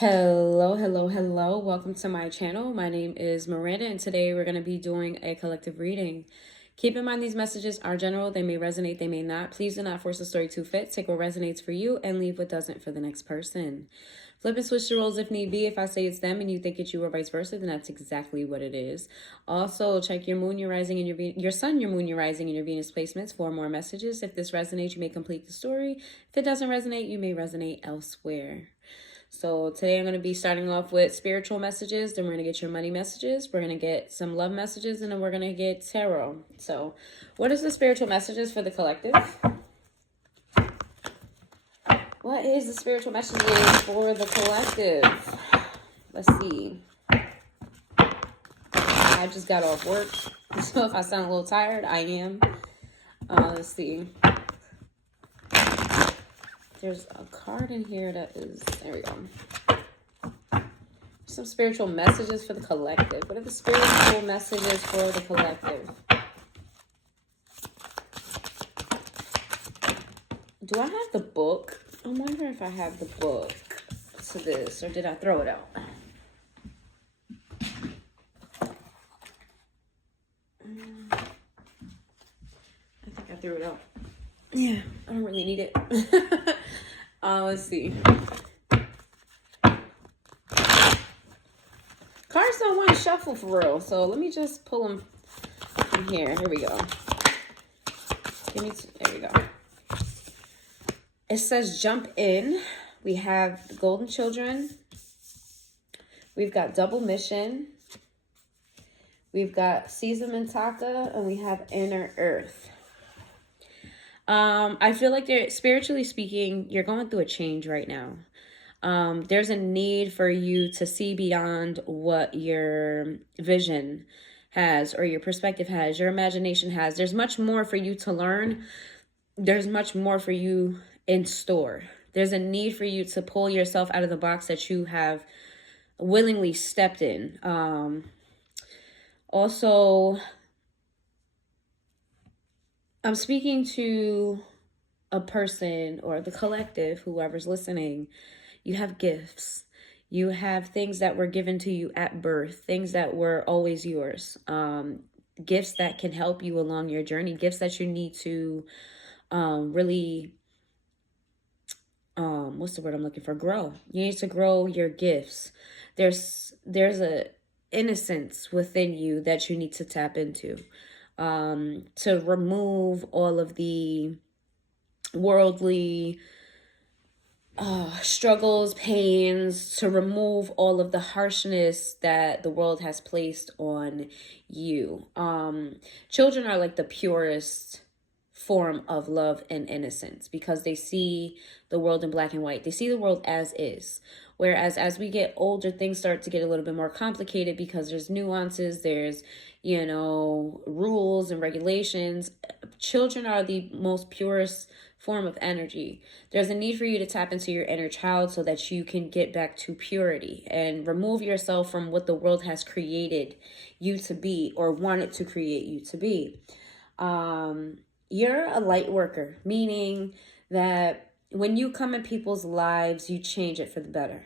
Hello, hello, hello. Welcome to my channel. My name is Miranda, and today we're going to be doing a collective reading. Keep in mind these messages are general. They may resonate, they may not. Please do not force a story to fit. Take what resonates for you and leave what doesn't for the next person. Flip and switch the roles if need be. If I say it's them and you think it's you or vice versa, then that's exactly what it is. Also, check your moon, your rising, and your sun, your moon, your rising, and your Venus placements for more messages. If this resonates, you may complete the story. If it doesn't resonate, you may resonate elsewhere. So today I'm going to be starting off with spiritual messages. Then we're going to get your money messages. We're going to get some love messages. And then we're going to get tarot. So what is the spiritual messages for the collective? What is the spiritual messages for the collective? Let's see. I just got off work. So if I sound a little tired, I am. Let's see. There's a card in here that is, there we go. Some spiritual messages for the collective. What are the spiritual messages for the collective? Do I have the book? I'm wondering if I have the book to this, or did I throw it out? I think I threw it out. Yeah, I don't really need it. Let's see. Cards don't want to shuffle for real, so let me just pull them from here. Here we go. There we go. It says jump in. We have the Golden Children. We've got Double Mission. We've got Caesar Mintaka, and we have Inner Earth. I feel like spiritually speaking, you're going through a change right now. There's a need for you to see beyond what your vision has or your perspective has, your imagination has. There's much more for you to learn. There's much more for you in store. There's a need for you to pull yourself out of the box that you have willingly stepped in. Also, I'm speaking to a person or the collective, whoever's listening. You have gifts. You have things that were given to you at birth, things that were always yours, gifts that can help you along your journey, gifts that you need to really, what's the word I'm looking for? Grow. You need to grow your gifts. There's a innocence within you that you need to tap into. To remove all of the worldly struggles, pains, to remove all of the harshness that the world has placed on you. Children are like the purest form of love and innocence because they see the world in black and white. They see the world as is. Whereas as we get older, things start to get a little bit more complicated because there's nuances, there's, rules and regulations. Children are the most purest form of energy. There's a need for you to tap into your inner child so that you can get back to purity and remove yourself from what the world has created you to be or wanted to create you to be. You're a light worker, meaning that when you come in people's lives, you change it for the better.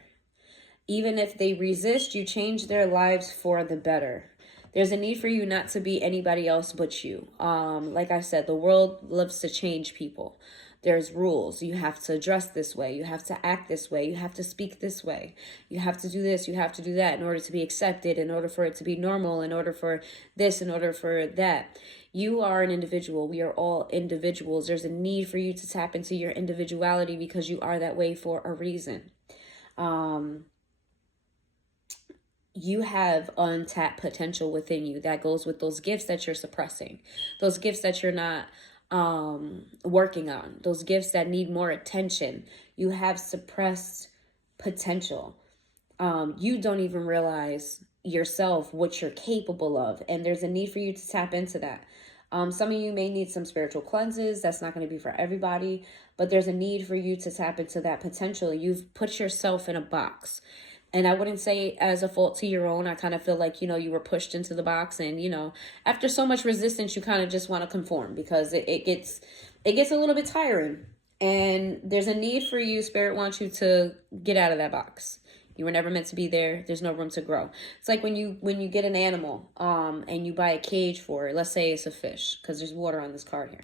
Even if they resist, you change their lives for the better. There's a need for you not to be anybody else but you. Like I said, the world loves to change people. There's rules. You have to dress this way. You have to act this way. You have to speak this way. You have to do this. You have to do that in order to be accepted, in order for it to be normal, in order for this, in order for that. You are an individual. We are all individuals. There's a need for you to tap into your individuality because you are that way for a reason. You have untapped potential within you that goes with those gifts that you're suppressing, those gifts that you're not working on, those gifts that need more attention. You have suppressed potential. You don't even realize yourself what you're capable of, and there's a need for you to tap into that. Some of you may need some spiritual cleanses. That's not going to be for everybody, but there's a need for you to tap into that potential. You've put yourself in a box. And I wouldn't say as a fault to your own. I kind of feel like, you were pushed into the box and, after so much resistance, you kind of just want to conform because it gets a little bit tiring. And there's a need for you. Spirit wants you to get out of that box. You were never meant to be there. There's no room to grow. It's like when you get an animal, and you buy a cage for it. Let's say it's a fish, because there's water on this card here.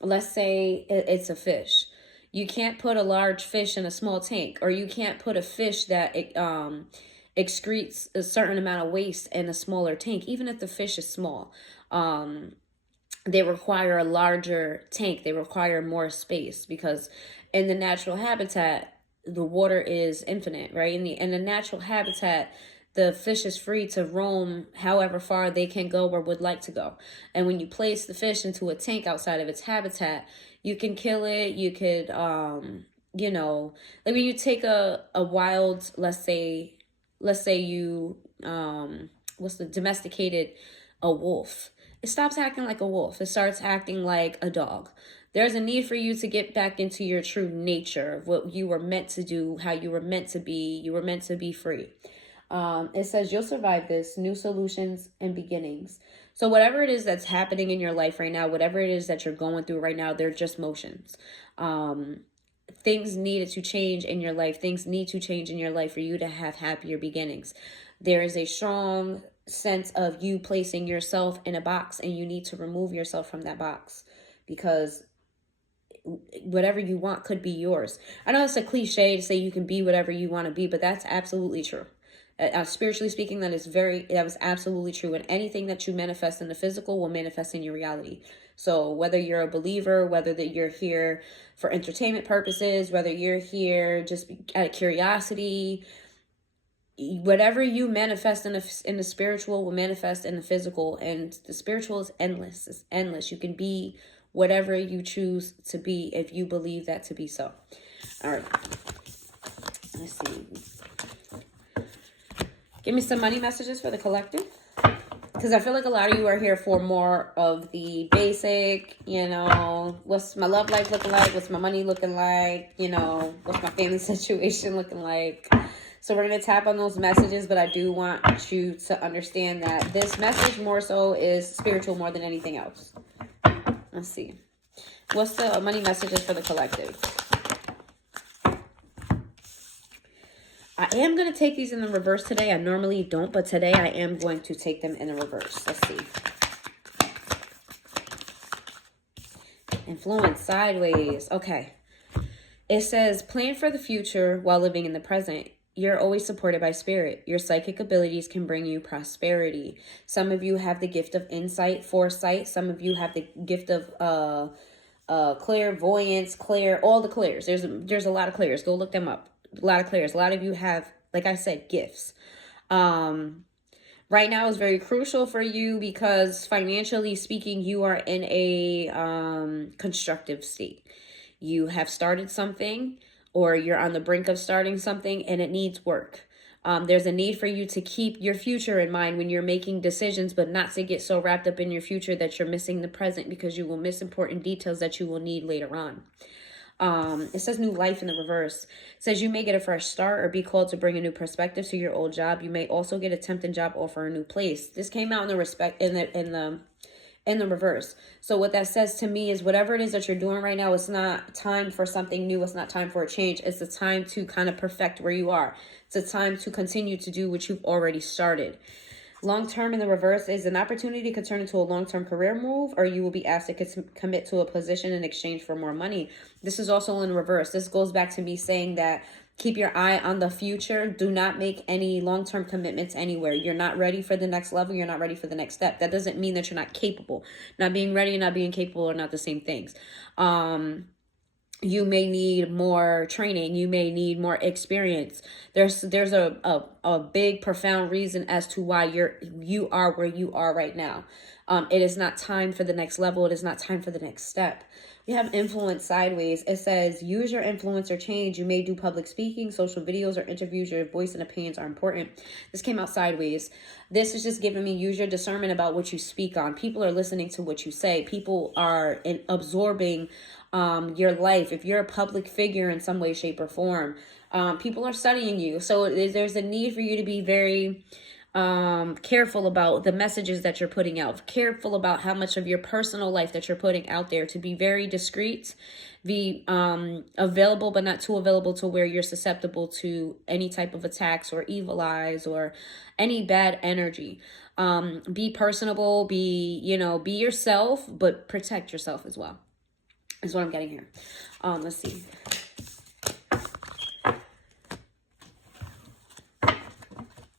Let's say it's a fish. You can't put a large fish in a small tank, or you can't put a fish that excretes a certain amount of waste in a smaller tank, even if the fish is small. They require a larger tank. They require more space, because in the natural habitat, the water is infinite, right? In the natural habitat, the fish is free to roam however far they can go or would like to go. And when you place the fish into a tank outside of its habitat, you can kill it. You could, like when you take a wild, let's say you, domesticated a wolf. It stops acting like a wolf. It starts acting like a dog. There's a need for you to get back into your true nature of what you were meant to do, how you were meant to be. You were meant to be free. It says you'll survive this, new solutions and beginnings. So whatever it is that's happening in your life right now, whatever it is that you're going through right now, they're just motions. Things needed to change in your life. Things need to change in your life for you to have happier beginnings. There is a strong sense of you placing yourself in a box, and you need to remove yourself from that box, because whatever you want could be yours. I know it's a cliche to say you can be whatever you want to be, but that's absolutely true. Spiritually speaking, that was absolutely true. And anything that you manifest in the physical will manifest in your reality. So whether you're a believer, whether that you're here for entertainment purposes, whether you're here just out of curiosity, whatever you manifest in the spiritual will manifest in the physical. And the spiritual is endless. It's endless. You can be whatever you choose to be if you believe that to be so. All right. Let's see. Give me some money messages for the collective, because I feel like a lot of you are here for more of the basic, what's my love life looking like? What's my money looking like? What's my family situation looking like? So we're going to tap on those messages, but I do want you to understand that this message more so is spiritual more than anything else. Let's see. What's the money messages for the collective? I am going to take these in the reverse today. I normally don't, but today I am going to take them in the reverse. Let's see. Influence sideways. Okay. It says, plan for the future while living in the present. You're always supported by spirit. Your psychic abilities can bring you prosperity. Some of you have the gift of insight, foresight. Some of you have the gift of clairvoyance, all the clairs. There's a lot of clairs. Go look them up. A lot of clairs. A lot of you have, like I said, gifts. Right now is very crucial for you, because financially speaking, you are in a constructive state. You have started something, or you're on the brink of starting something, and it needs work. There's a need for you to keep your future in mind when you're making decisions, but not to get so wrapped up in your future that you're missing the present, because you will miss important details that you will need later on. It says new life in the reverse. It says you may get a fresh start or be called to bring a new perspective to your old job. You may also get a tempting job offer, a new place. This came out in the reverse. So what that says to me is whatever it is that you're doing right now, it's not time for something new. It's not time for a change. It's the time to kind of perfect where you are. It's a time to continue to do what you've already started. Long-term in the reverse is an opportunity to turn into a long-term career move, or you will be asked to commit to a position in exchange for more money. This is also in reverse. This goes back to me saying that keep your eye on the future. Do not make any long-term commitments anywhere. You're not ready for the next level. You're not ready for the next step. That doesn't mean that you're not capable. Not being ready and not being capable are not the same things. You may need more training. You may need more experience. There's a big, profound reason as to why you are where you are right now. It is not time for the next level. It is not time for the next step. We have influence sideways. It says, use your influence or change. You may do public speaking, social videos, or interviews. Your voice and opinions are important. This came out sideways. This is just giving me use your discernment about what you speak on. People are listening to what you say. People are absorbing your life. If you're a public figure in some way, shape, or form, people are studying you. So there's a need for you to be very careful about the messages that you're putting out, careful about how much of your personal life that you're putting out there, to be very discreet, be available but not too available to where you're susceptible to any type of attacks or evil eyes or any bad energy. Be personable, be yourself, but protect yourself as well, is what I'm getting here. Let's see.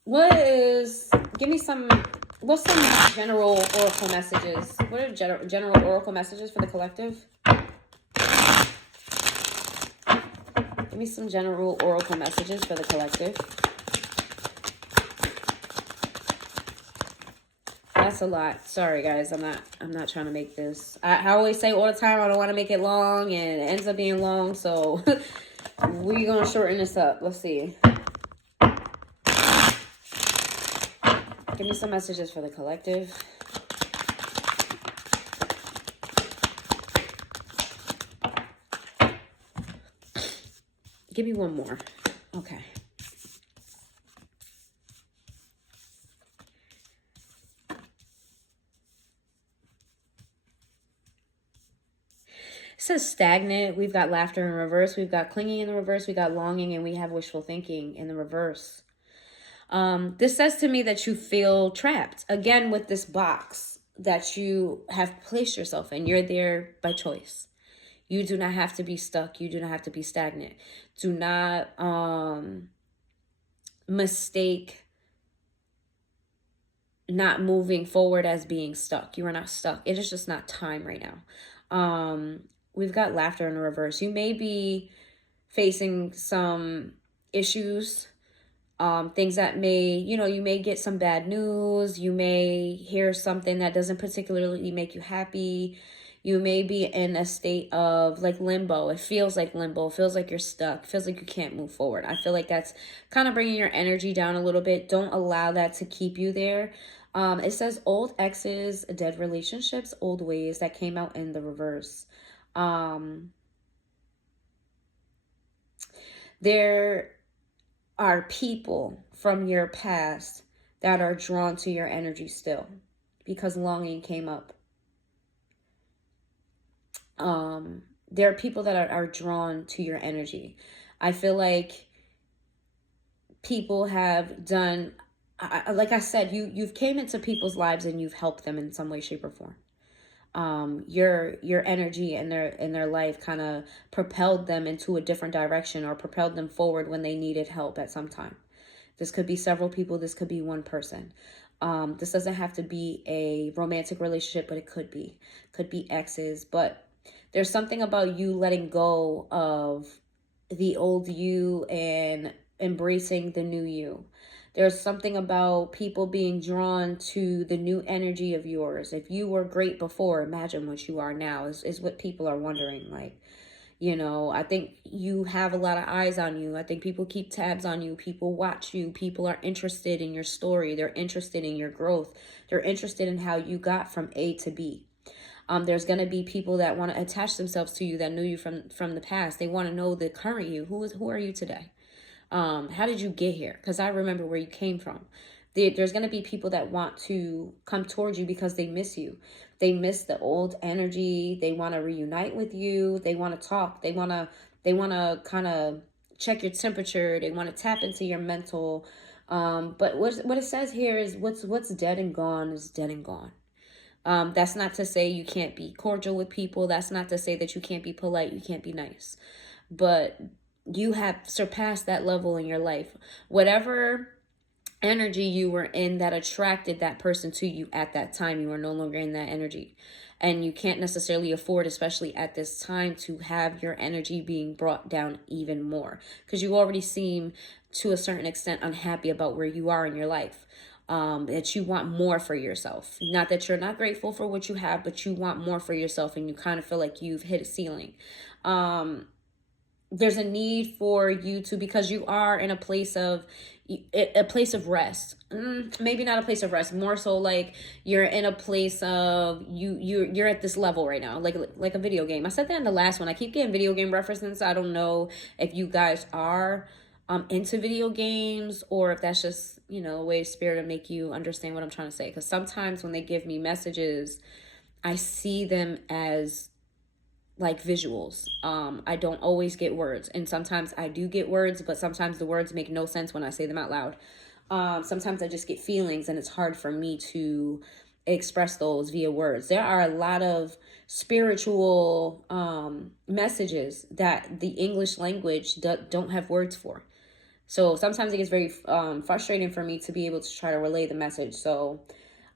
What's some general oracle messages? What are general oracle messages for the collective? Give me some general oracle messages for the collective. That's a lot. Sorry guys, I'm not trying to make this. I always say all the time I don't want to make it long, and it ends up being long, so we're gonna shorten this up. Let's see. Give me some messages for the collective. Give me one more. Okay. It says stagnant. We've got laughter in reverse. We've got clinging in the reverse. We got longing, and we have wishful thinking in the reverse. This says to me that you feel trapped again with this box that you have placed yourself in. You're there by choice. You do not have to be stuck. You do not have to be stagnant. Do not mistake not moving forward as being stuck. You are not stuck. It is just not time right now. We've got laughter in the reverse. You may be facing some issues, things that may, you may get some bad news. You may hear something that doesn't particularly make you happy. You may be in a state of like limbo. It feels like limbo. It feels like you're stuck. It feels like you can't move forward. I feel like that's kind of bringing your energy down a little bit. Don't allow that to keep you there. It says old exes, dead relationships, old ways, that came out in the reverse. There are people from your past that are drawn to your energy still because longing came up. There are people that are drawn to your energy. I feel like people have done, like I said, you've came into people's lives and you've helped them in some way, shape, or form. Your energy in their life kind of propelled them into a different direction or propelled them forward when they needed help at some time. This could be several people. This could be one person. This doesn't have to be a romantic relationship, but it could be. Could be exes. But there's something about you letting go of the old you and embracing the new you. There's something about people being drawn to the new energy of yours. If you were great before, imagine what you are now, is what people are wondering. Like, I think you have a lot of eyes on you. I think people keep tabs on you. People watch you. People are interested in your story. They're interested in your growth. They're interested in how you got from A to B. There's going to be people that want to attach themselves to you that knew you from the past. They want to know the current you. Who are you today? How did you get here? Because I remember where you came from. There's going to be people that want to come towards you because they miss you. They miss the old energy. They want to reunite with you. They want to talk. They want to kind of check your temperature. They want to tap into your mental. But what it says here is what's dead and gone is dead and gone. That's not to say you can't be cordial with people. That's not to say that you can't be polite. You can't be nice. But you have surpassed that level in your life. Whatever energy you were in that attracted that person to you at that time, you are no longer in that energy. And you can't necessarily afford, especially at this time, to have your energy being brought down even more. Because you already seem, to a certain extent, unhappy about where you are in your life. That you want more for yourself. Not that you're not grateful for what you have, but you want more for yourself and you kind of feel like you've hit a ceiling. There's a need for you to, because you are in a place of rest. Maybe not a place of rest, more so like you're in a place of you're at this level right now, like a video game. I said that in the last one. I keep getting video game references. I don't know if you guys are into video games, or if that's just, you know, a way of spirit to make you understand what I'm trying to say. Because sometimes when they give me messages, I see them as like visuals. I don't always get words, and sometimes I do get words, but sometimes the words make no sense when I say them out loud. Sometimes I just get feelings, and it's hard for me to express those via words. There are a lot of spiritual messages that the English language don't have words for. So sometimes it gets very frustrating for me to be able to try to relay the message. So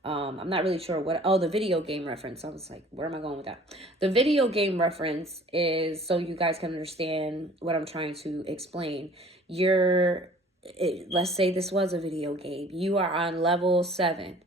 I'm not really sure what. Oh, the video game reference. I was like, where am I going with that? The video game reference is so you guys can understand what I'm trying to explain. Let's say this was a video game. You are on level 7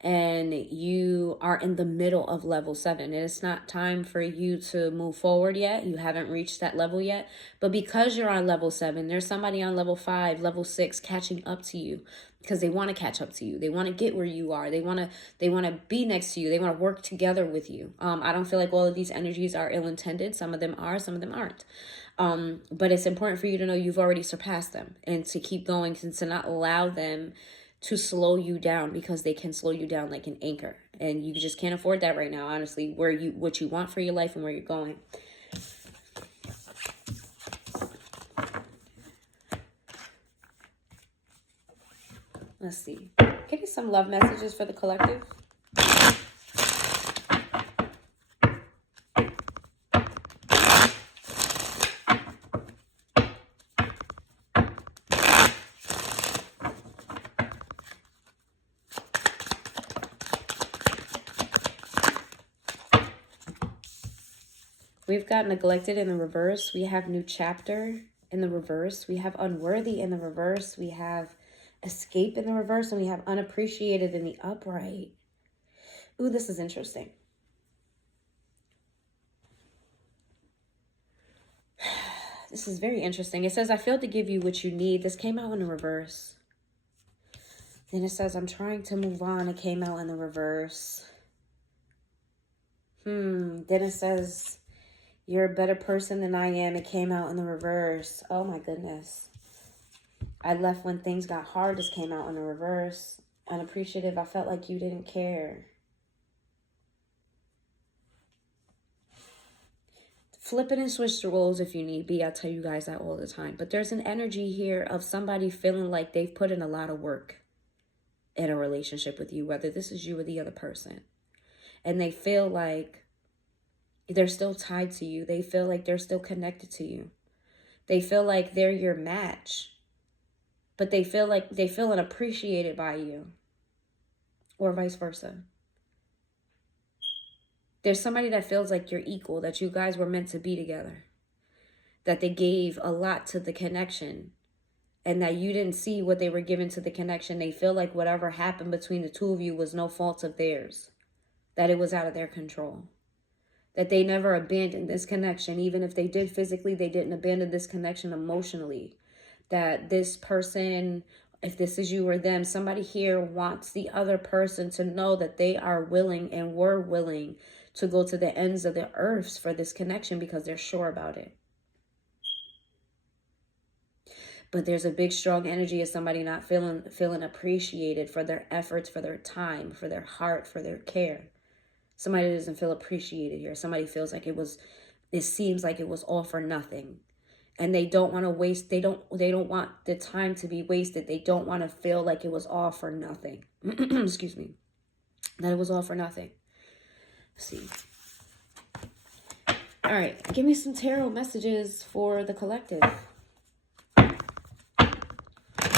and you are in the middle of level 7, and it's not time for you to move forward yet. You haven't reached that level yet, but because you're on level 7, there's somebody on level 5, level 6 catching up to you, because they want to catch up to you. They want to get where you are. They want to be next to you. They want to work together with you. I don't feel like all of these energies are ill-intended. Some of them are, some of them aren't. But it's important for you to know you've already surpassed them, and to keep going, and to not allow them to slow you down, because they can slow you down like an anchor, and you just can't afford that right now, honestly. What you want for your life and where you're going. Let's see. Give me some love messages for the collective. We've got neglected in the reverse. We have new chapter in the reverse. We have unworthy in the reverse. We have escape in the reverse. And we have unappreciated in the upright. Ooh, this is interesting. This is very interesting. It says, I failed to give you what you need. This came out in the reverse. Then it says, I'm trying to move on. It came out in the reverse. Then it says, you're a better person than I am. It came out in the reverse. Oh my goodness. I left when things got hard. This came out in the reverse. Unappreciative. I felt like you didn't care. Flip it and switch the roles if you need be. I tell you guys that all the time. But there's an energy here of somebody feeling like they've put in a lot of work in a relationship with you, whether this is you or the other person. And they feel like they're still tied to you. They feel like they're still connected to you. They feel like they're your match, but they feel unappreciated by you, or vice versa. There's somebody that feels like you're equal, that you guys were meant to be together, that they gave a lot to the connection, and that you didn't see what they were giving to the connection. They feel like whatever happened between the two of you was no fault of theirs, that it was out of their control. That they never abandoned this connection. Even if they did physically, they didn't abandon this connection emotionally. That this person, if this is you or them, somebody here wants the other person to know that they are willing and were willing to go to the ends of the earth for this connection, because they're sure about it. But there's a big, strong energy of somebody not feeling appreciated for their efforts, for their time, for their heart, for their care. Somebody doesn't feel appreciated here. Somebody feels like it seems like it was all for nothing. And they don't want to waste, they don't want the time to be wasted. They don't want to feel like it was all for nothing. Excuse me. That it was all for nothing. Let's see. All right. Give me some tarot messages for the collective.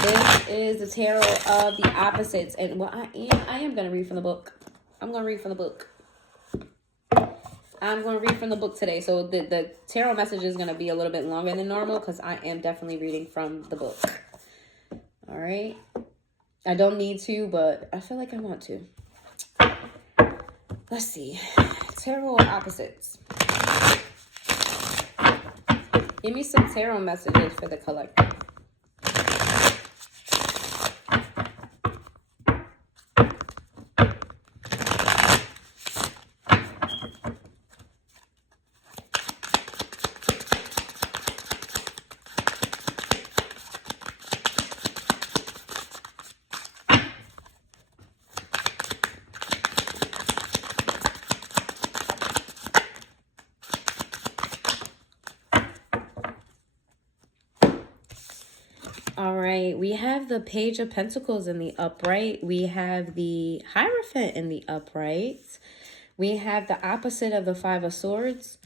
This is the tarot of the opposites. And what I am going to read from the book. I'm going to read from the book. I'm going to read from the book today. So the tarot message is going to be a little bit longer than normal, because I am definitely reading from the book. All right. I don't need to, but I feel like I want to. Let's see. Tarot opposites. Give me some tarot messages for the collective. All right, we have the Page of Pentacles in the upright. We have the Hierophant in the upright. We have the opposite of the Five of Swords.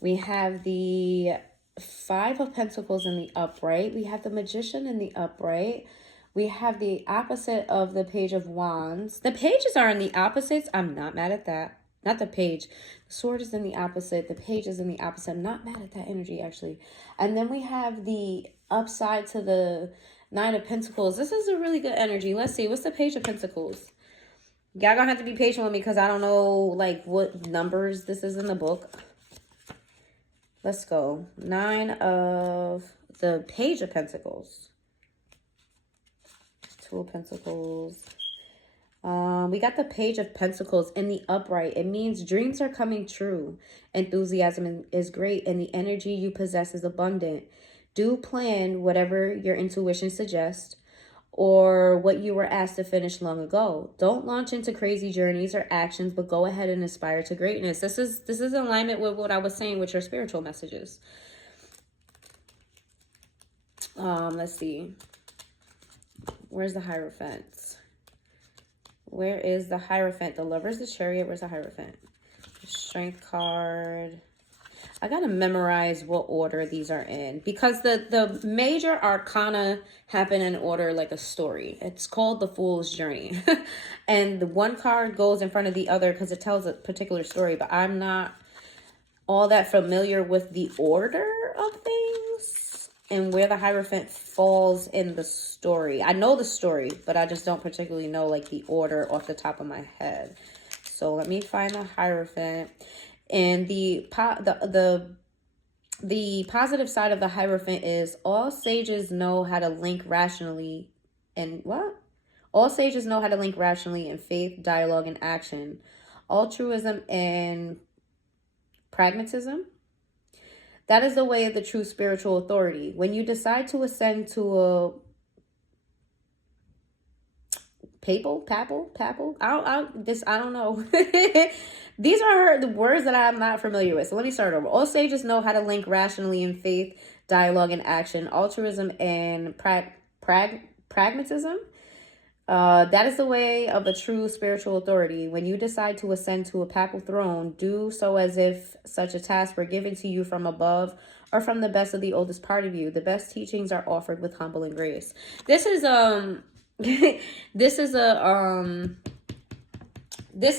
We have the Five of Pentacles in the upright. We have the Magician in the upright. We have the opposite of the Page of Wands. The pages are in the opposites. I'm not mad at that. Not the page. The sword is in the opposite. The page is in the opposite. I'm not mad at that energy, actually. And then we have the upside to the Nine of Pentacles. This is a really good energy. Let's see. What's the Page of Pentacles? Y'all gonna have to be patient with me because I don't know, like, what numbers this is in the book. Let's go. Nine of the Page of Pentacles. Two of Pentacles. We got the Page of Pentacles in the upright. It means dreams are coming true. Enthusiasm is great and the energy you possess is abundant. Do plan whatever your intuition suggests or what you were asked to finish long ago. Don't launch into crazy journeys or actions, but go ahead and aspire to greatness. This is in alignment with what I was saying with your spiritual messages. Let's see. Where's the Hierophant? Where is the Hierophant? The Lover's, the Chariot. Where's the Hierophant? The Strength card. I gotta memorize what order these are in because the major arcana happen in order like a story. It's called The Fool's Journey. And the one card goes in front of the other because it tells a particular story, but I'm not all that familiar with the order of things and where the Hierophant falls in the story. I know the story, but I just don't particularly know like the order off the top of my head. So let me find the Hierophant. And the positive side of the Hierophant is all sages know how to link rationally and what? All sages know how to link rationally in faith, dialogue, and action. Altruism and pragmatism. That is the way of the true spiritual authority. When you decide to ascend to a papal, I don't know. These are the words that I'm not familiar with. So let me start over. All sages know how to link rationally in faith, dialogue, and action, altruism, and pragmatism. That is the way of a true spiritual authority. When you decide to ascend to a papal throne, do so as if such a task were given to you from above or from the best of the oldest part of you. The best teachings are offered with humble and grace. This is this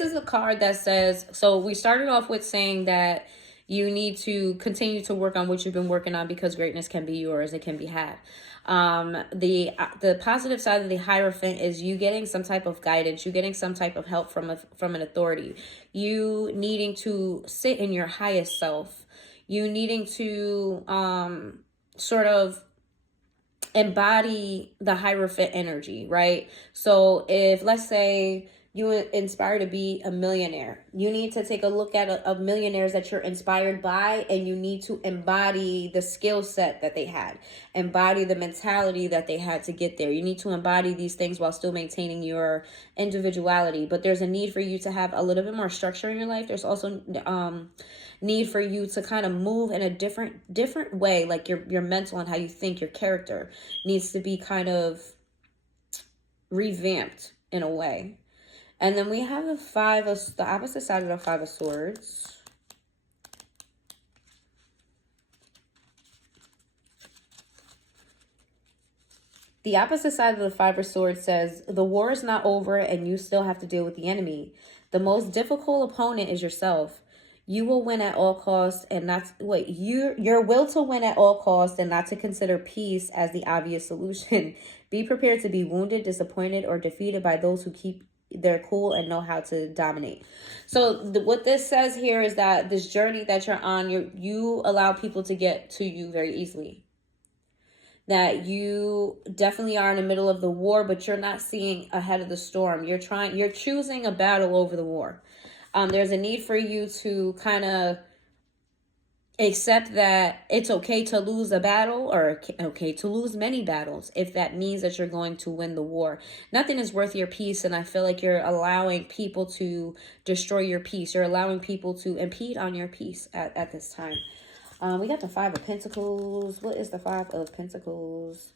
is a card that says, so we started off with saying that you need to continue to work on what you've been working on because greatness can be yours. It can be had. The positive side of the Hierophant is you getting some type of guidance, you getting some type of help from an authority, you needing to sit in your highest self, you needing to sort of embody the Hierophant energy, right? So if, let's say, you inspire to be a millionaire, you need to take a look at a millionaires that you're inspired by, and you need to embody the skill set that they had, embody the mentality that they had to get there. You need to embody these things while still maintaining your individuality. But there's a need for you to have a little bit more structure in your life. There's also need for you to kind of move in a different way, like your mental and how you think, your character needs to be kind of revamped in a way. And then we have the opposite side of the Five of Swords. The opposite side of the Five of Swords says, the war is not over and you still have to deal with the enemy. The most difficult opponent is yourself. You will win at all costs and not your will to win at all costs and not to consider peace as the obvious solution. Be prepared to be wounded, disappointed, or defeated by those who keep their cool and know how to dominate. So what this says here is that this journey that you're on, you allow people to get to you very easily. That you definitely are in the middle of the war, but you're not seeing ahead of the storm. You're choosing a battle over the war. There's a need for you to kind of accept that it's okay to lose a battle, or okay to lose many battles, if that means that you're going to win the war. Nothing is worth your peace, and I feel like you're allowing people to destroy your peace. You're allowing people to impede on your peace at this time. We got the Five of Pentacles. What is the Five of Pentacles?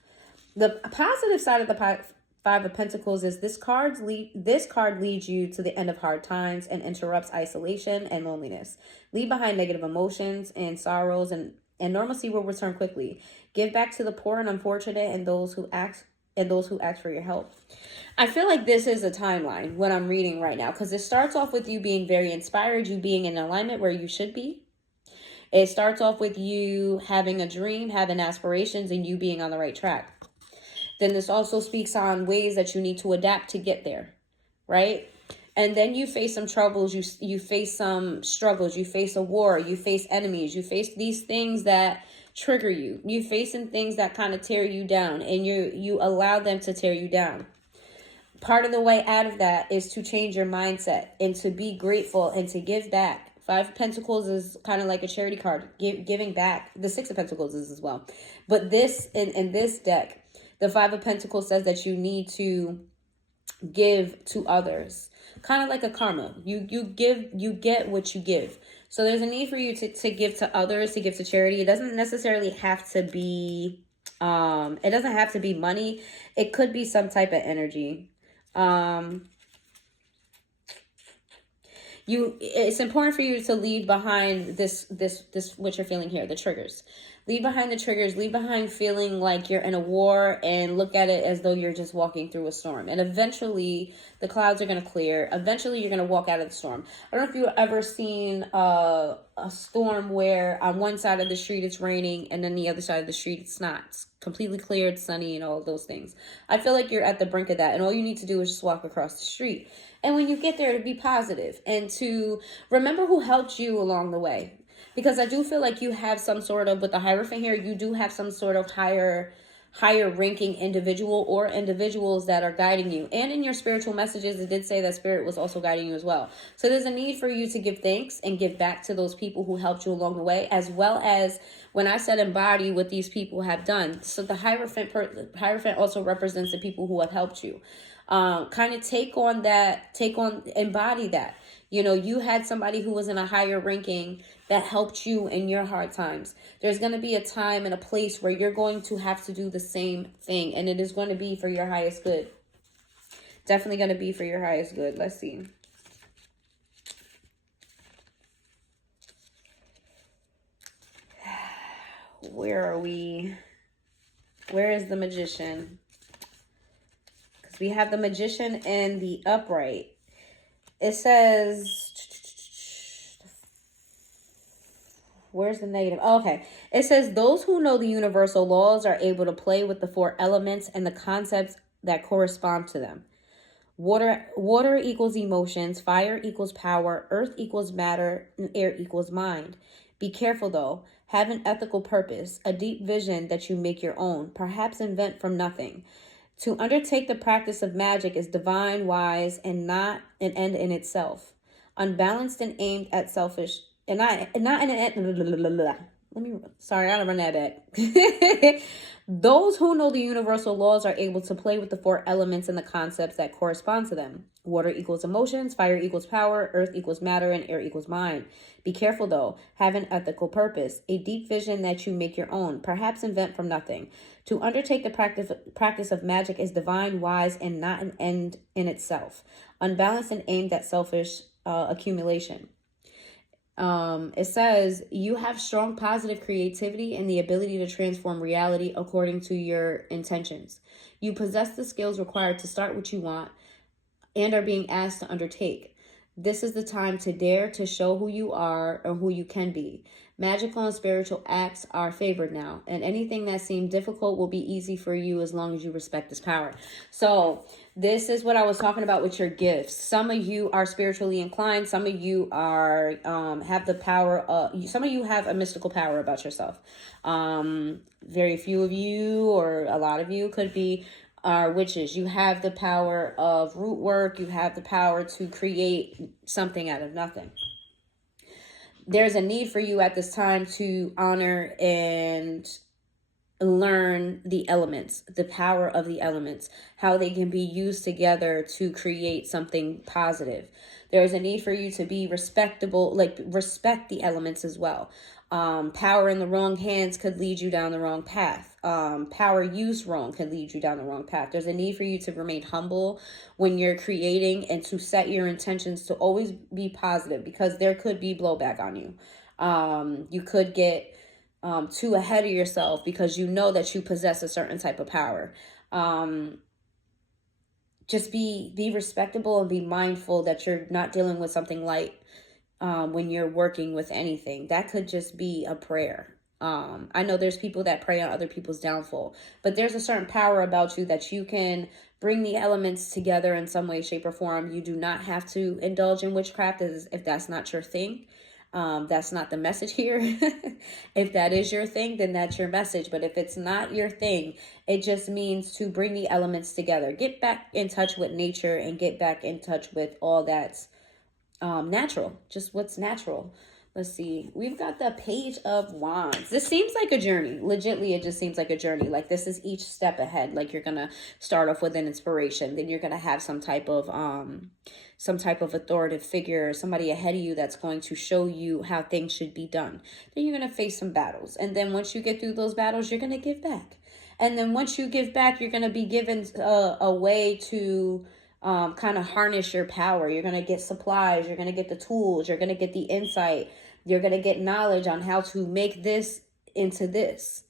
The positive side of the Five of Pentacles is this card leads you to the end of hard times and interrupts isolation and loneliness. Leave behind negative emotions and sorrows, and normalcy will return quickly. Give back to the poor and unfortunate and those who ask for your help. I feel like this is a timeline, what I'm reading right now, because it starts off with you being very inspired, you being in alignment where you should be. It starts off with you having a dream, having aspirations, and you being on the right track. Then this also speaks on ways that you need to adapt to get there, right? And then you face some troubles, you face some struggles, you face a war, you face enemies, you face these things that trigger you. You facing things that kind of tear you down, and you allow them to tear you down. Part of the way out of that is to change your mindset and to be grateful and to give back. Five of Pentacles is kind of like a charity card, giving back. The Six of Pentacles is as well. But this, in this deck, the Five of Pentacles says that you need to give to others. Kind of like a karma. You get what you give. So there's a need for you to give to others, to give to charity. It doesn't necessarily have to be, it doesn't have to be money. It could be some type of energy. It's important for you to leave behind this what you're feeling here, the triggers. Leave behind the triggers, leave behind feeling like you're in a war, and look at it as though you're just walking through a storm. And eventually the clouds are going to clear. Eventually you're going to walk out of the storm. I don't know if you've ever seen a storm where on one side of the street it's raining and then the other side of the street it's not. It's completely clear, it's sunny and all of those things. I feel like you're at the brink of that, and all you need to do is just walk across the street. And when you get there, to be positive and to remember who helped you along the way. Because I do feel like you have some sort of, with the Hierophant here, you do have some sort of higher ranking individual or individuals that are guiding you. And in your spiritual messages, it did say that Spirit was also guiding you as well. So there's a need for you to give thanks and give back to those people who helped you along the way, as well as when I said embody what these people have done. So the Hierophant also represents the people who have helped you. Kind of embody that. You know, you had somebody who was in a higher ranking that helped you in your hard times. There's going to be a time and a place where you're going to have to do the same thing, and it is going to be for your highest good. Definitely going to be for your highest good. Let's see. Where are we? Where is the Magician? Because we have the Magician and the Upright. It says, where's the negative? Oh, okay. It says, those who know the universal laws are able to play with the four elements and the concepts that correspond to them. Water equals emotions, fire equals power, earth equals matter, and air equals mind. Be careful though. Have an ethical purpose, a deep vision that you make your own, perhaps invent from nothing. To undertake the practice of magic is divine, wise, and not an end in itself. Unbalanced and aimed at selfish, and not an end. Sorry, I gotta run that back. Those who know the universal laws are able to play with the four elements and the concepts that correspond to them. Water equals emotions, fire equals power, earth equals matter, and air equals mind. Be careful though. Have an ethical purpose, a deep vision that you make your own, perhaps invent from nothing. To undertake the practice of magic is divine, wise, and not an end in itself. Unbalanced and aimed at selfish accumulation. It says you have strong positive creativity and the ability to transform reality according to your intentions. You possess the skills required to start what you want and are being asked to undertake. This is the time to dare to show who you are or who you can be. Magical and spiritual acts are favored now, and anything that seemed difficult will be easy for you as long as you respect this power. So this is what I was talking about with your gifts. Some of you are spiritually inclined. Some of you are have the power. Some of you have a mystical power about yourself. Very few of you, or a lot of you, could be are witches. You have the power of root work. You have the power to create something out of nothing. There's a need for you at this time to honor and learn the elements, the power of the elements, how they can be used together to create something positive. There's a need for you to be respectable, like respect the elements as well. Power in the wrong hands could lead you down the wrong path. Power used wrong could lead you down the wrong path. There's a need for you to remain humble when you're creating and to set your intentions to always be positive, because there could be blowback on you. You could get too ahead of yourself because you know that you possess a certain type of power. Just be respectable and be mindful that you're not dealing with something light. When you're working with anything, that could just be a prayer. I know there's people that pray on other people's downfall, but there's a certain power about you that you can bring the elements together in some way, shape, or form. You do not have to indulge in witchcraft if that's not your thing. That's not the message here. If that is your thing, then that's your message. But if it's not your thing, it just means to bring the elements together. Get back in touch with nature and get back in touch with all that's natural, just what's natural. Let's see. We've got the Page of Wands. This seems like a journey. Legitly, it just seems like a journey. Like this is each step ahead. Like you're going to start off with an inspiration. Then you're going to have some type of authoritative figure, somebody ahead of you that's going to show you how things should be done. Then you're going to face some battles. And then once you get through those battles, you're going to give back. And then once you give back, you're going to be given a way to kind of harness your power. You're going to get supplies. You're going to get the tools. You're going to get the insight. You're going to get knowledge on how to make this into this.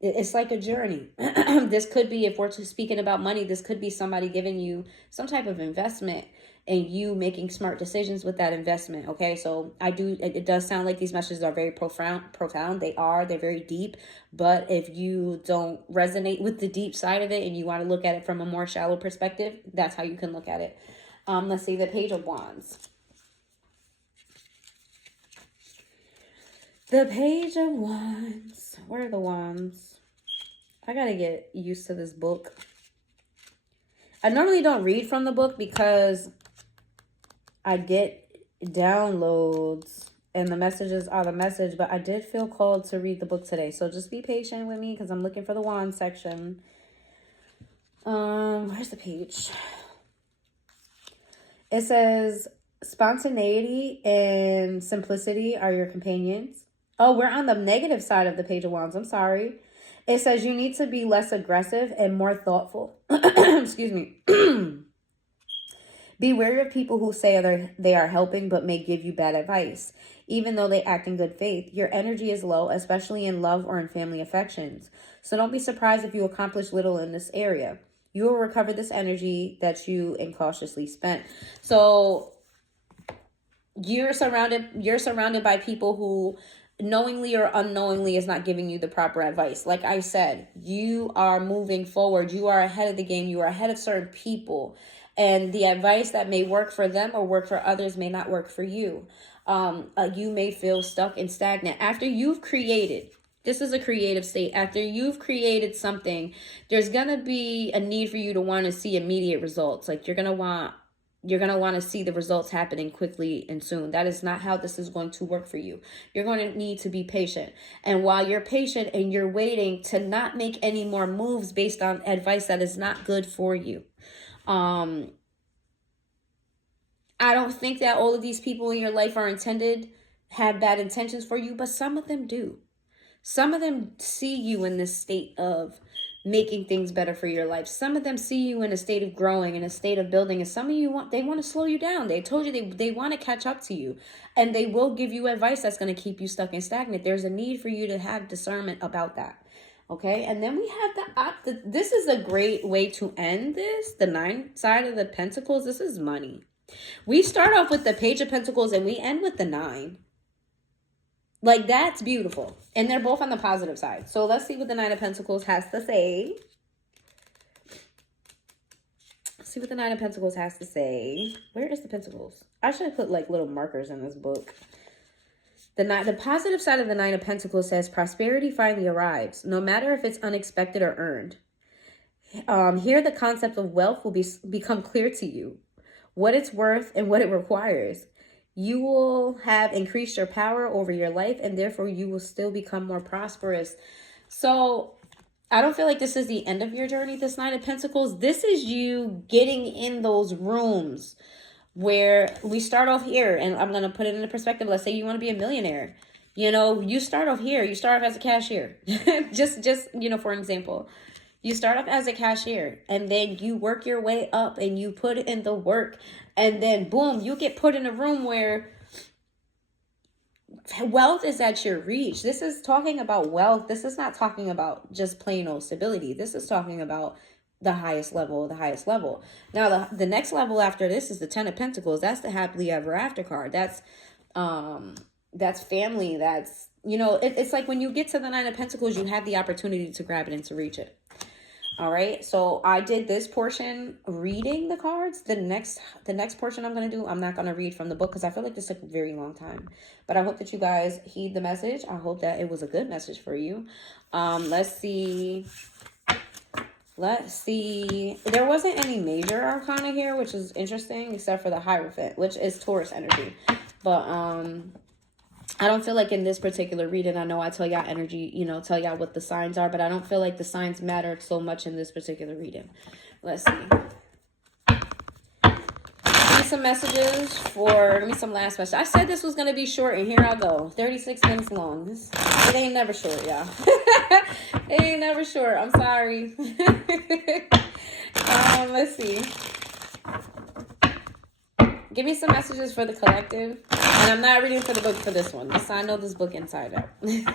It's like a journey. This could be, if we're speaking about money, this could be somebody giving you some type of investment and you making smart decisions with that investment. Okay, so it does sound like these messages are very profound. They're very deep. But if you don't resonate with the deep side of it and you want to look at it from a more shallow perspective, that's how you can look at it. Let's see, the Page of Wands. The Page of Wands. Where are the wands? I gotta get used to this book. I normally don't read from the book because I get downloads and the messages are the message, but I did feel called to read the book today. So just be patient with me because I'm looking for the wand section. Where's the page? It says spontaneity and simplicity are your companions. Oh, we're on the negative side of the Page of Wands. I'm sorry. It says you need to be less aggressive and more thoughtful. Excuse me. Be wary of people who say they are helping but may give you bad advice. Even though they act in good faith, your energy is low, especially in love or in family affections. So don't be surprised if you accomplish little in this area. You will recover this energy that you incautiously spent. So you're surrounded by people who knowingly or unknowingly is not giving you the proper advice. Like I said, you are moving forward. You are ahead of the game. You are ahead of certain people. And the advice that may work for them or work for others may not work for you. You may feel stuck and stagnant. After you've created, this is a creative state. After you've created something, there's going to be a need for you to want to see immediate results. Like you're going to want to see the results happening quickly and soon. That is not how this is going to work for you. You're going to need to be patient. And while you're patient and you're waiting, to not make any more moves based on advice that is not good for you. I don't think that all of these people in your life have bad intentions for you, but some of them do. Some of them see you in this state of making things better for your life. Some of them see you in a state of growing, in a state of building, and some of you they want to slow you down. They told you they want to catch up to you, and they will give you advice that's going to keep you stuck and stagnant. There's a need for you to have discernment about that. Okay, and then we have this is a great way to end this. The 9 side of the Pentacles. This is money. We start off with the Page of Pentacles and we end with the 9. Like, that's beautiful. And they're both on the positive side. So let's see what the 9 of Pentacles has to say. See what the 9 of Pentacles has to say. Where is the Pentacles? I should have put like little markers in this book. The positive side of the 9 of Pentacles says prosperity finally arrives, no matter if it's unexpected or earned. Here the concept of wealth will become clear to you, what it's worth and what it requires. You will have increased your power over your life, and therefore you will still become more prosperous. So I don't feel like this is the end of your journey, this 9 of Pentacles. This is you getting in those rooms where we start off here, and I'm going to put it into perspective. Let's say you want to be a millionaire. You know, you start off here. You start off as a cashier. just, you know, for an example. You start off as a cashier and then you work your way up and you put in the work. And then, boom, you get put in a room where wealth is at your reach. This is talking about wealth. This is not talking about just plain old stability. This is talking about the highest level, the highest level. Now, the next level after this is the Ten of Pentacles. That's the happily ever after card. That's family. That's, you know, it's like when you get to the Nine of Pentacles, you have the opportunity to grab it and to reach it. All right, so I did this portion reading the cards. The next portion I'm going to do, I'm not going to read from the book because I feel like this took a very long time. But I hope that you guys heed the message. I hope that it was a good message for you. Let's see. There wasn't any major arcana here, which is interesting, except for the Hierophant, which is Taurus energy. But I don't feel like in this particular reading, I know I tell y'all energy, you know, tell y'all what the signs are, but I don't feel like the signs matter so much in this particular reading. Let's see. Give me some messages give me some last message. I said this was going to be short, and here I go. 36 minutes long. It ain't never short, y'all. It ain't never short. I'm sorry. Let's see. Give me some messages for the collective. And I'm not reading for the book for this one. So I know this book inside out. This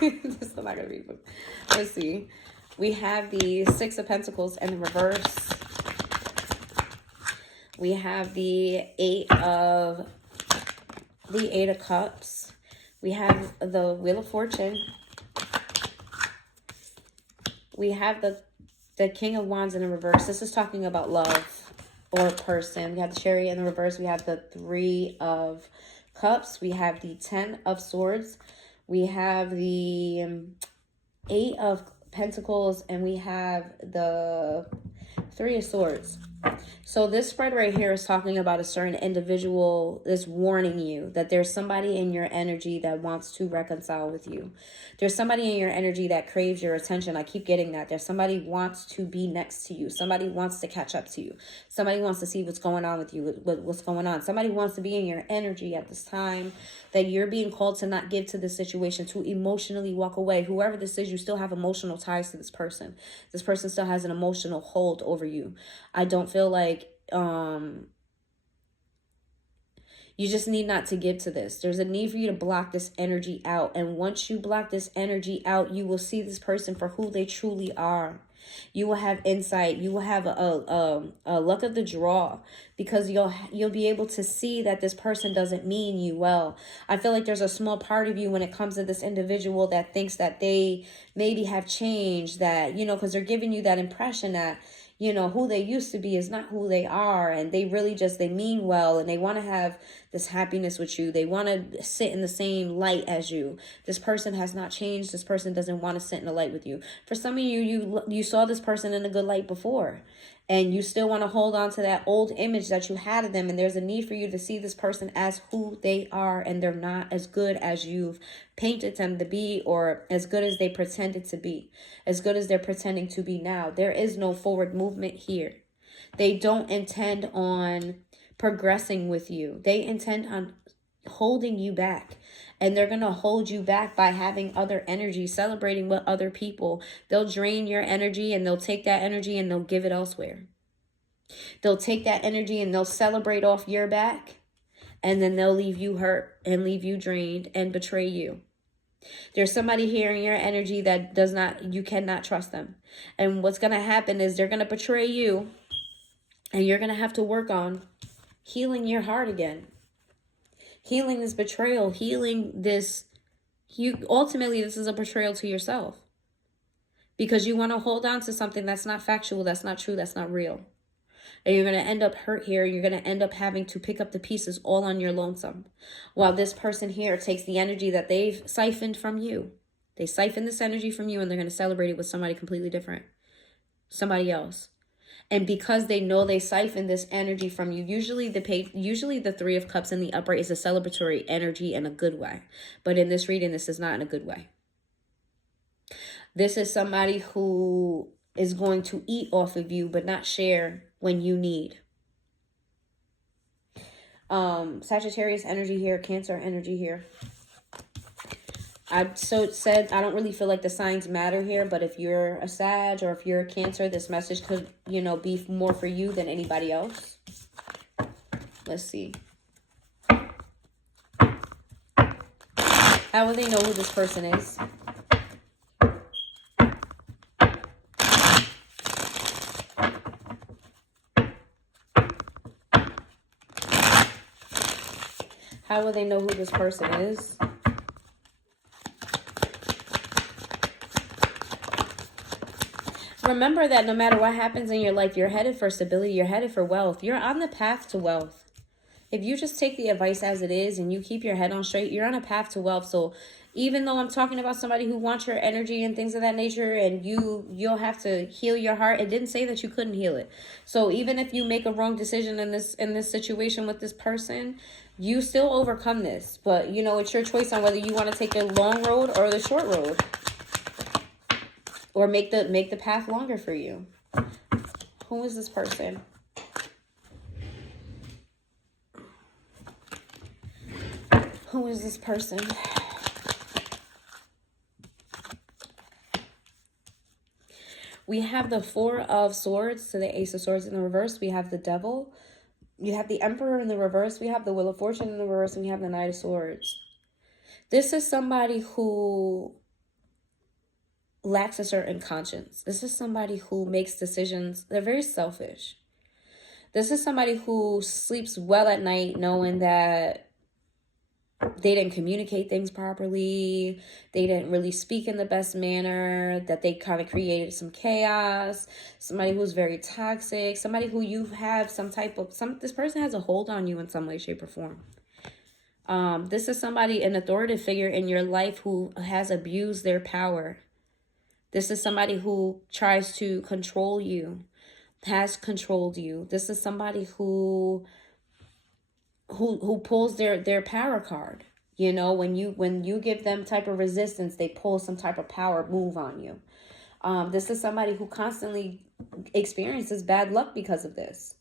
is not going to read book. Let's see. We have the Six of Pentacles in the reverse. We have the Eight of Cups. We have the Wheel of Fortune. We have the King of Wands in the reverse. This is talking about love or person. We have the Chariot in the reverse. We have the Three of Cups. We have the Ten of Swords. We have the Eight of Pentacles. And we have the Three of Swords. So this spread right here is talking about a certain individual that's warning you that there's somebody in your energy that wants to reconcile with you. There's somebody in your energy that craves your attention. I keep getting that. There's somebody wants to be next to you. Somebody wants to catch up to you. Somebody wants to see what's going on with you, what's going on. Somebody wants to be in your energy at this time that you're being called to not give to the situation, to emotionally walk away. Whoever this is, you still have emotional ties to this person. This person still has an emotional hold over you. I don't feel like you just need not to give to this. There's a need for you to block this energy out. And once you block this energy out, you will see this person for who they truly are. You will have insight. You will have a luck of the draw, because you'll be able to see that this person doesn't mean you well. I feel like there's a small part of you when it comes to this individual that thinks that they maybe have changed, that, you know, because they're giving you that impression that, you know, who they used to be is not who they are. And they really just, they mean well. And they want to have this happiness with you. They want to sit in the same light as you. This person has not changed. This person doesn't want to sit in the light with you. For some of you, you saw this person in a good light before. And you still want to hold on to that old image that you had of them. And there's a need for you to see this person as who they are. And they're not as good as you've painted them to be, or as good as they pretended to be, as good as they're pretending to be now. There is no forward movement here. They don't intend on progressing with you. They intend on holding you back. And they're going to hold you back by having other energy, celebrating with other people. They'll drain your energy, and they'll take that energy and they'll give it elsewhere. They'll take that energy and they'll celebrate off your back. And then they'll leave you hurt and leave you drained and betray you. There's somebody here in your energy that you cannot trust them. And what's going to happen is they're going to betray you. And you're going to have to work on healing your heart again. Healing this betrayal, healing this. Ultimately, this is a betrayal to yourself. Because you want to hold on to something that's not factual, that's not true, that's not real. And you're going to end up hurt here. You're going to end up having to pick up the pieces all on your lonesome. While this person here takes the energy that they've siphoned from you. They siphon this energy from you, and they're going to celebrate it with somebody completely different. Somebody else. And because they know they siphon this energy from you, usually the Three of Cups in the upright is a celebratory energy in a good way. But in this reading, this is not in a good way. This is somebody who is going to eat off of you, but not share when you need. Sagittarius energy here, Cancer energy here. So it said, I don't really feel like the signs matter here, but if you're a Sag or if you're a Cancer, this message could, you know, be more for you than anybody else. Let's see. How will they know who this person is? How will they know who this person is? Remember that no matter what happens in your life, you're headed for stability, you're headed for wealth. You're on the path to wealth. If you just take the advice as it is and you keep your head on straight, you're on a path to wealth. So even though I'm talking about somebody who wants your energy and things of that nature, and you'll have to heal your heart, it didn't say that you couldn't heal it. So even if you make a wrong decision in this situation with this person, you still overcome this. But you know, it's your choice on whether you want to take the long road or the short road, or make the path longer for you. Who is this person? Who is this person? We have the Four of Swords to the Ace of Swords in the reverse. We have the Devil. You have the Emperor in the reverse. We have the Wheel of Fortune in the reverse. And we have the Knight of Swords. This is somebody who lacks a certain conscience. This is somebody who makes decisions. They're very selfish. This is somebody who sleeps well at night knowing that they didn't communicate things properly. They didn't really speak in the best manner, that they kind of created some chaos. Somebody who's very toxic, somebody who you have this person has a hold on you in some way, shape, or form. This is somebody, an authoritative figure in your life who has abused their power. This is somebody who tries to control you, has controlled you. This is somebody who pulls their power card. You know, when you give them type of resistance, they pull some type of power move on you. This is somebody who constantly experiences bad luck because of this.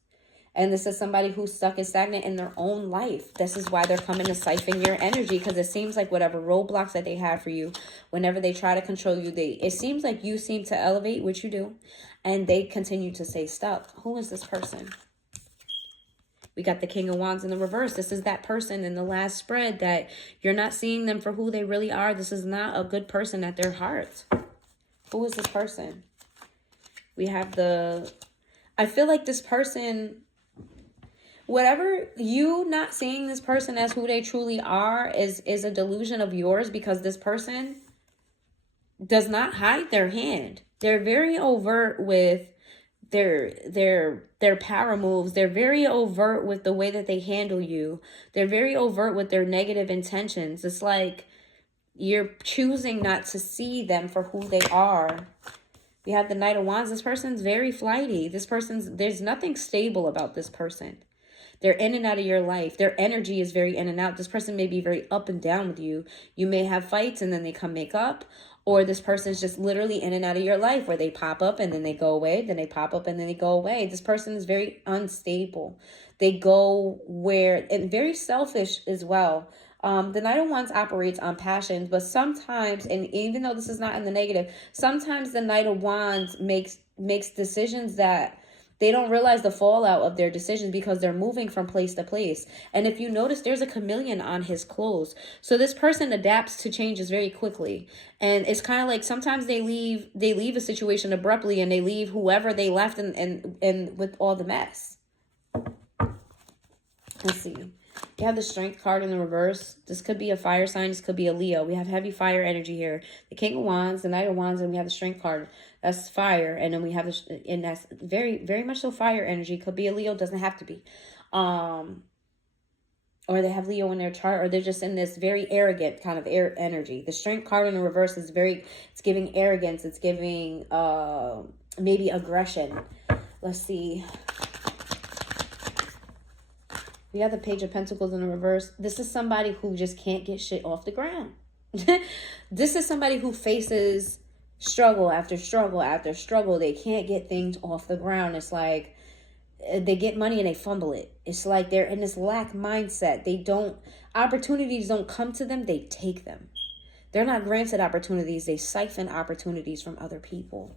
And this is somebody who's stuck and stagnant in their own life. This is why they're coming to siphon your energy, because it seems like whatever roadblocks that they have for you, whenever they try to control you, it seems like you seem to elevate, which you do, and they continue to stay stuck. Who is this person? We got the King of Wands in the reverse. This is that person in the last spread that you're not seeing them for who they really are. This is not a good person at their heart. Who is this person? We have I feel like this person, whatever, you not seeing this person as who they truly are is a delusion of yours, because this person does not hide their hand. They're very overt with their power moves. They're very overt with the way that they handle you. They're very overt with their negative intentions. It's like you're choosing not to see them for who they are. We have the Knight of Wands. This person's very flighty. There's nothing stable about this person. They're in and out of your life. Their energy is very in and out. This person may be very up and down with you. You may have fights and then they come make up. Or this person's just literally in and out of your life, where they pop up and then they go away. Then they pop up and then they go away. This person is very unstable. They go and very selfish as well. The Knight of Wands operates on passions, but sometimes, and even though this is not in the negative, sometimes the Knight of Wands makes decisions that they don't realize the fallout of their decisions, because they're moving from place to place. And if you notice, there's a chameleon on his clothes. So this person adapts to changes very quickly. And it's kind of like sometimes they leave a situation abruptly, and they leave whoever they left and with all the mess. Let's see. You have the Strength card in the reverse. This could be a fire sign. This could be a Leo. We have heavy fire energy here. The King of Wands, the Knight of Wands, and we have the Strength card. That's fire. And then we have and that's very, very much so fire energy. Could be a Leo. Doesn't have to be. Or they have Leo in their chart, or they're just in this very arrogant kind of air energy. The Strength card in the reverse is it's giving arrogance. It's giving maybe aggression. Let's see. We have the Page of Pentacles in the reverse. This is somebody who just can't get shit off the ground. This is somebody who faces struggle after struggle after struggle. They can't get things off the ground. It's like they get money and they fumble it. It's like they're in this lack mindset. Opportunities don't come to them, they take them. They're not granted opportunities. They siphon opportunities from other people.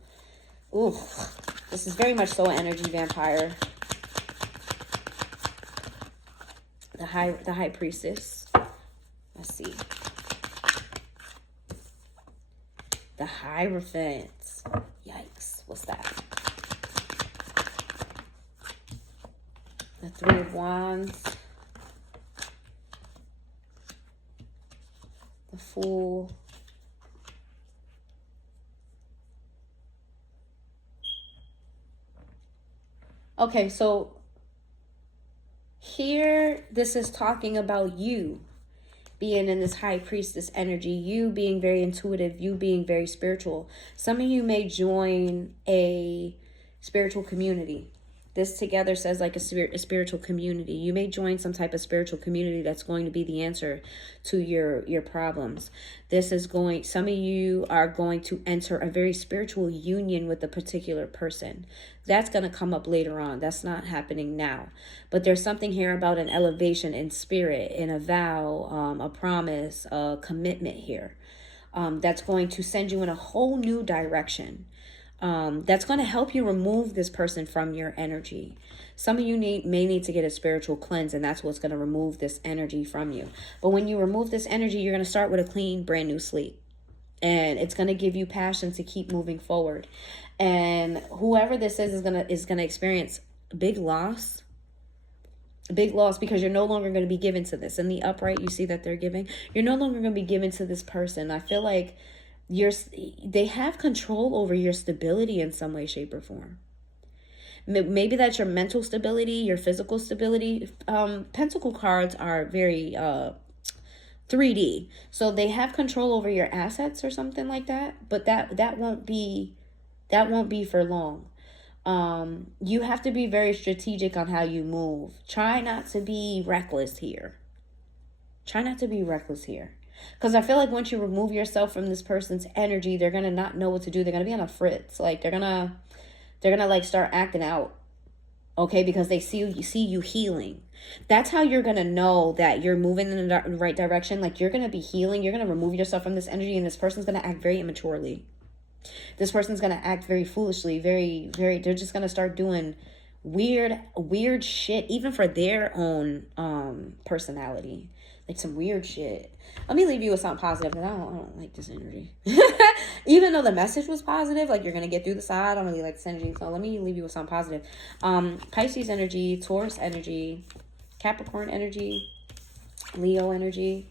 Ooh, this is very much so an energy vampire. The high priestess. Let's see. The Hierophant. Yikes. What's that? The Three of Wands. The Fool. Okay, so here this is talking about you being in this high priestess energy, you being very intuitive, you being very spiritual. Some of you may join a spiritual community. This together says like a spiritual community. You may join some type of spiritual community that's going to be the answer to your problems. This is going, some of you are going to enter a very spiritual union with a particular person. That's going to come up later on. That's not happening now. But there's something here about an elevation in spirit, in a vow, a promise, a commitment here. That's going to send you in a whole new direction. That's going to help you remove this person from your energy. Some of you may need to get a spiritual cleanse, and that's what's going to remove this energy from you. But when you remove this energy, you're going to start with a clean, brand new slate. And it's going to give you passion to keep moving forward. And whoever this is going to experience big loss. Big loss, because you're no longer going to be given to this. In the upright, you see that they're giving. You're no longer going to be given to this person. I feel like they have control over your stability in some way, shape, or form. Maybe that's your mental stability, your physical stability. Pentacle cards are very 3D, so they have control over your assets or something like that. But that won't be for long. You have to be very strategic on how you move. Try not to be reckless here. Because I feel like once you remove yourself from this person's energy, they're going to not know what to do. They're going to be on a fritz. Like, they're going to like start acting out. Okay? Because they see you healing. That's how you're going to know that you're moving in the right direction. Like, you're going to be healing. You're going to remove yourself from this energy, and this person's going to act very immaturely. This person's going to act very foolishly. They're just going to start doing weird shit, even for their own personality. Like some weird shit. Let me leave you with something positive, because I don't like this energy. Even though the message was positive, like you're going to get through the side, I don't really like this energy. So let me leave you with something positive. Pisces energy, Taurus energy, Capricorn energy, Leo energy,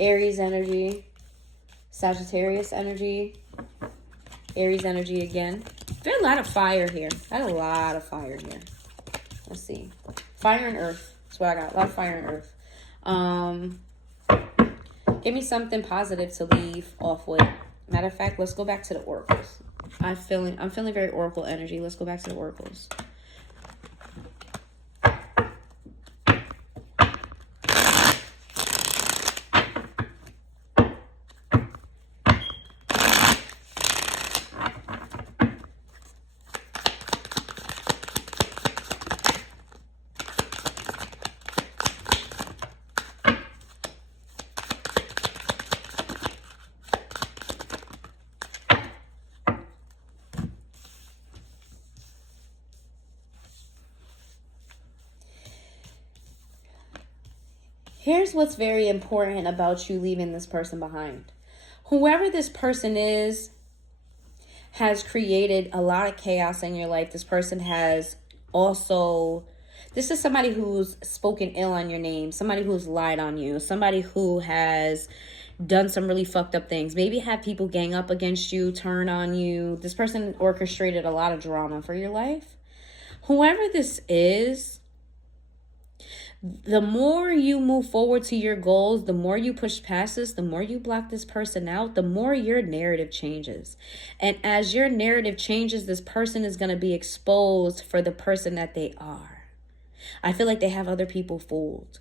Aries energy, Sagittarius energy, Aries energy again. There's a lot of fire here. Let's see. Fire and earth. That's what I got. A lot of fire and earth. Give me something positive to leave off with. Matter of fact, let's go back to the oracles. I'm feeling very oracle energy. Let's go back to the oracles. Here's what's very important about you leaving this person behind. Whoever this person is has created a lot of chaos in your life. This person has also, this is somebody who's spoken ill on your name, somebody who's lied on you, somebody who has done some really fucked up things. Maybe have people gang up against you, turn on you. This person orchestrated a lot of drama for your life. Whoever this is, the more you move forward to your goals, the more you push past this, the more you block this person out, the more your narrative changes. And as your narrative changes, this person is going to be exposed for the person that they are. I feel like they have other people fooled.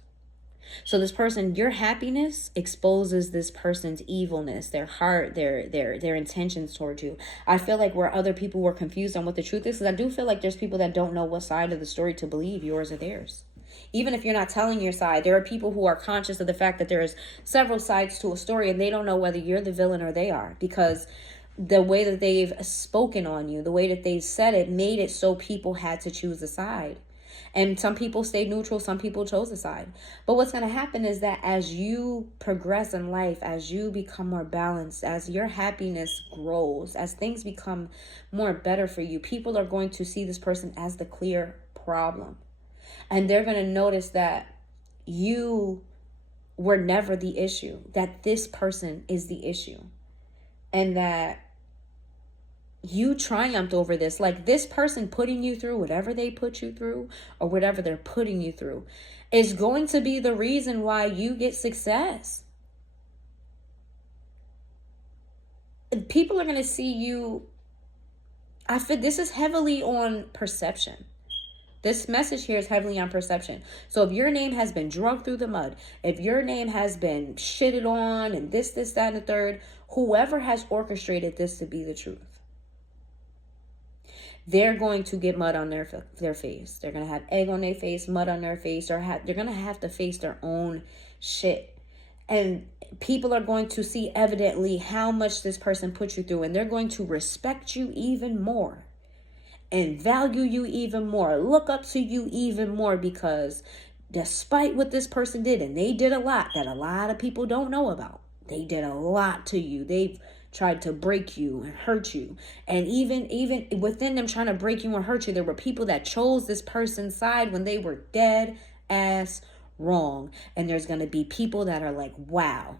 So this person, your happiness exposes this person's evilness, their heart, their intentions towards you. I feel like where other people were confused on what the truth is, because I do feel like there's people that don't know what side of the story to believe, yours or theirs. Even if you're not telling your side, there are people who are conscious of the fact that there's several sides to a story, and they don't know whether you're the villain or they are, because the way that they've spoken on you, the way that they said it, made it so people had to choose a side. And some people stayed neutral, some people chose a side. But what's going to happen is that as you progress in life, as you become more balanced, as your happiness grows, as things become more better for you, people are going to see this person as the clear problem. And they're going to notice that you were never the issue, that this person is the issue. And that you triumphed over this. Like, this person putting you through whatever they put you through, or whatever they're putting you through, is going to be the reason why you get success. People are going to see you. I feel this is heavily on perception. This message here is heavily on perception. So if your name has been dragged through the mud, if your name has been shitted on, and this, that, and the third, whoever has orchestrated this to be the truth, they're going to get mud on their face. They're going to have egg on their face, mud on their face, or they're going to have to face their own shit. And people are going to see evidently how much this person put you through, and they're going to respect you even more and value you even more, look up to you even more, because despite what this person did, and they did a lot that a lot of people don't know about, they did a lot to you. They've tried to break you and hurt you. And even within them trying to break you and hurt you, there were people that chose this person's side when they were dead ass wrong. And there's going to be people that are like, wow,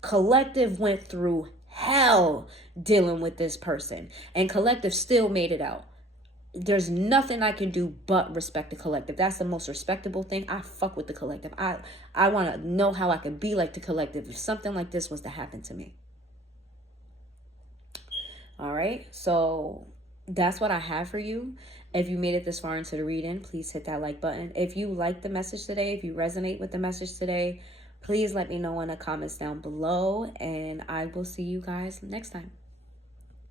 Collective went through hell dealing with this person, and Collective still made it out. There's nothing I can do but respect the Collective. That's the most respectable thing. I fuck with the Collective. I want to know how I could be like the Collective if something like this was to happen to me. All right, so that's what I have for you. If you made it this far into the reading, please hit that like button. If you like the message today, if you resonate with the message today, please let me know in the comments down below, and I will see you guys next time.